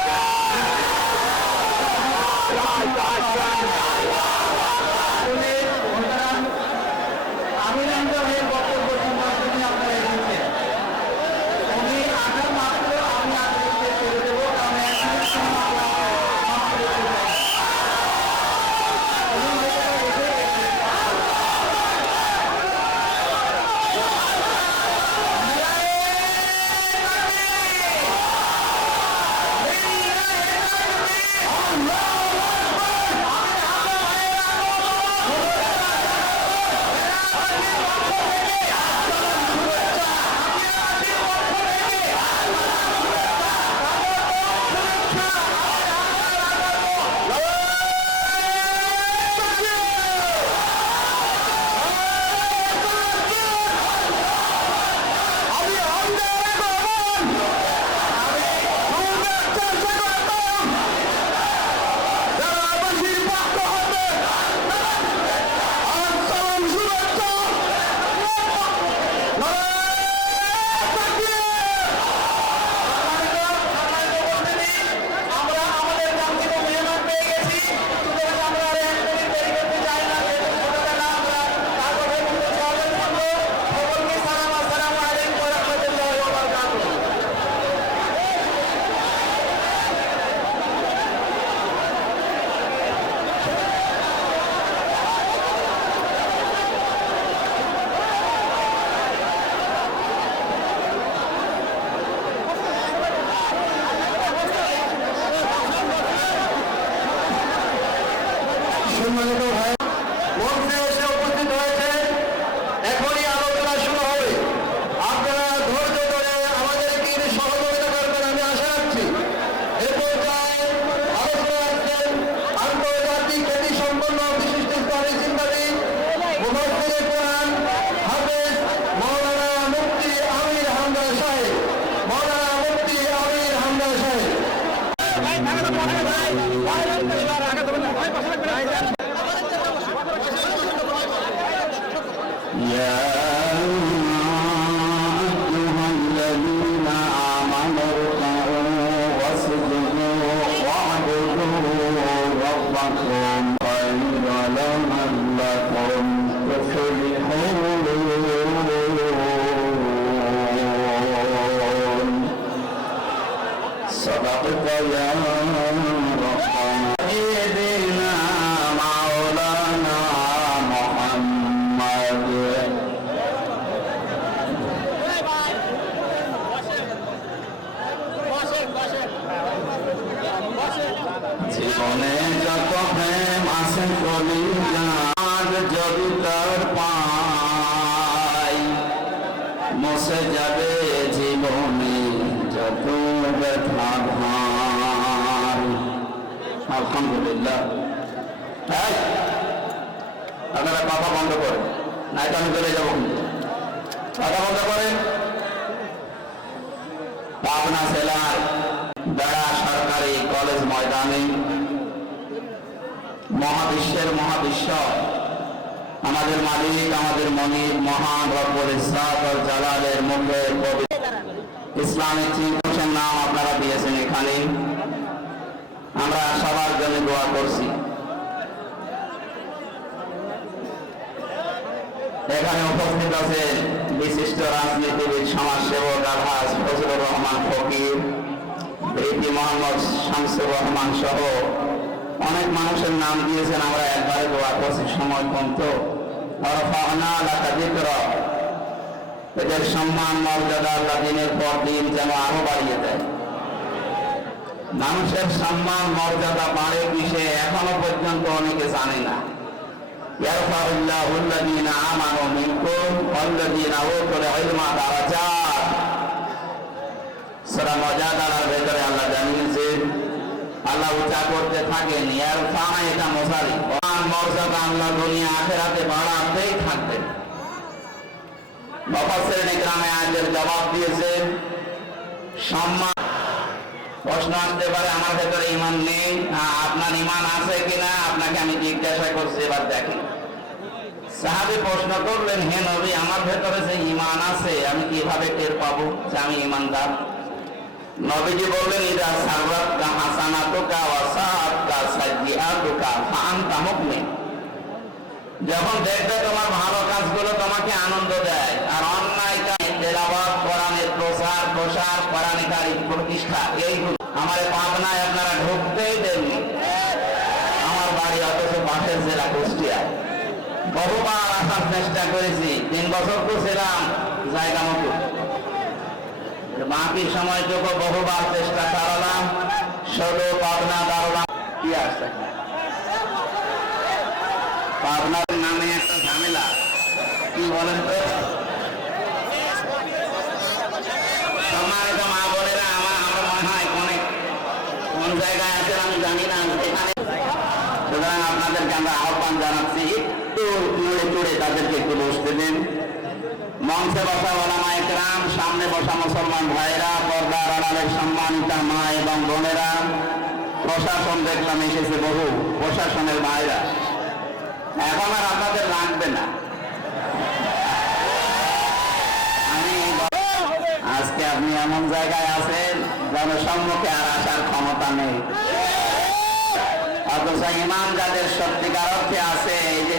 加油加油加油 يا প্রেম আছে কলি যদি তার পাই মসে যাবে জীবনে যত ব্যথা ভাই আলহামদুলিল্লাহ আপনারা কথা বন্ধ করেন তো আমি চলে যাব। কথা বন্ধ করেন পাবনা জেলার বেড়া সরকারি কলেজ ময়দানে মহাবিশ্বের মহাবিশ্ব আমাদের মালিক, আমাদের মনির মহান রব্বুল জালালের মুখের ইসলামিক চিন্তার নাম আপনারা দিয়েছেন এখানে। আমরা সবার জন্য দোয়া করছি। এখানে উপস্থিত আছেন বিশিষ্ট রাজনীতিবিদ, সমাজসেবক আলহাজ ফজলুর রহমান ফকির রীতি মোহাম্মদ শামসুর রহমান সহ অনেক মানুষের নাম দিয়েছেন, আমরা একবারে দোয়া করছি, সময় কম তো। এদের সম্মান, মর্যাদা আল্লাহ দিনের পর দিন যেন আরও বাড়িয়ে দেয়। মানুষের সম্মান, মর্যাদা বাড়ে বিষয়ে এখনও পর্যন্ত অনেকে জানে না। ভেতরে আল্লাহ জানিয়েছে উঁচা করতে থাকেন। ইয়ার ফানা এটা মশারি। মহান মর্যাদা আল্লাহ দুনিয়া আখেরাতে বাড়াতেই থাকবেন মুফাসসিরিন ইকরামে আয়াতের জবাব দিয়েছেন সম্মান প্রশ্ন আসতে পারে, আমার ভেতরে ইমান নেই আপনার ইমান আছে কিনা? আপনাকে আমি জিজ্ঞাসা করছি, এবার দেখেন। সাহাবি প্রশ্ন করলেন, হে নবী, আমার ভেতরে যে ইমান আছে, আমি কীভাবে টের পাবো যে আমি ইমানদার নবীজি বললেন, ইদা সাররাতকা হাসানাতুকা ওয়া সাআতকা যখন দেখবে তোমার ভালো কাজগুলো তোমাকে আনন্দ দেয়, আর অন্যায় তেলাবাদ কোরআনের প্রসার প্রসার প্রতিষ্ঠা আমার পাবনায় আপনারা ঢুকতেই দেননি। আমার বাড়ি অথচ পাশের জেলা কুষ্টিয়া। বহুবার আসার চেষ্টা করেছি, তিন বছর তো ছিলাম জায়গা মতো। বাকি সময়টুকু বহুবার চেষ্টা চালালাম, ষোলো পাবনা দারোলা কি আসছে? পাবনার নামে একটা ঝামেলা। কি বলেন তো? আমার আমার মনে হয় কোনে জায়গায় আছে আমি সুতরাং আপনাদেরকে আমরা আহ্বান জানাচ্ছি, একটু নড়ে চড়ে তাদেরকে একটু বসতে দিন। মঞ্চে বসা ওলামা একরাম সামনে বসা মুসলমান ভাইরা পর্দার আড়ালের সম্মানিতা মা এবং বোনেরা, প্রশাসন দেখলাম এসেছে বহু, প্রশাসনের ভাইরা। এখন আর আপনাদের লাগবে না। আজকে আপনি এমন জায়গায় আছেন, জনসম্মুখে আর আসার ক্ষমতা নেই। অথচ ইমান যাদের সত্যিকার অর্থে আছে, এই যে